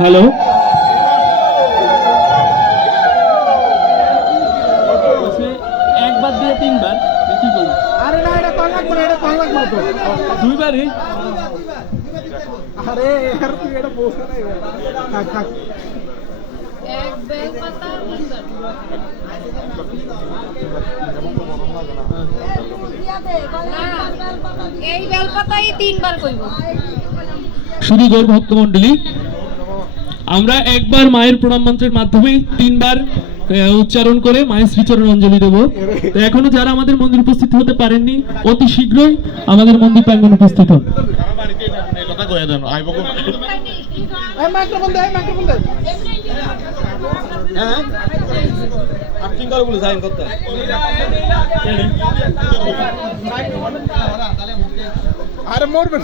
Hello, একবার দিয়ে তিনবার কি করবো? আরে না, এটা কল লাগবে না, এটা কল লাগবে না তো। দুইবারই? আরে এর তুই এটা বসে নাই, থাক থাক। এক বেল পাতা তিনবার। এই বেল পাতাই তিনবার কইব। শুধু গৌর ভক্তমণ্ডলী, আমরা একবার মায়ের প্রণাম মন্ত্রের মাধ্যমে তিনবার উচ্চারণ করে মায়ের শ্রীচরণ অঞ্জলি দেব। তো এখনো যারা আমাদের মন্দির উপস্থিত হতে পারেননি, অতি শীঘ্রই আমাদের মন্দির প্রাঙ্গণে উপস্থিত হন। এই মাইক্রোফোন দে, মাইক্রোফোন দে। হ্যাঁ আর্থিং করে বলে সাইন করতে আরে মরবেন।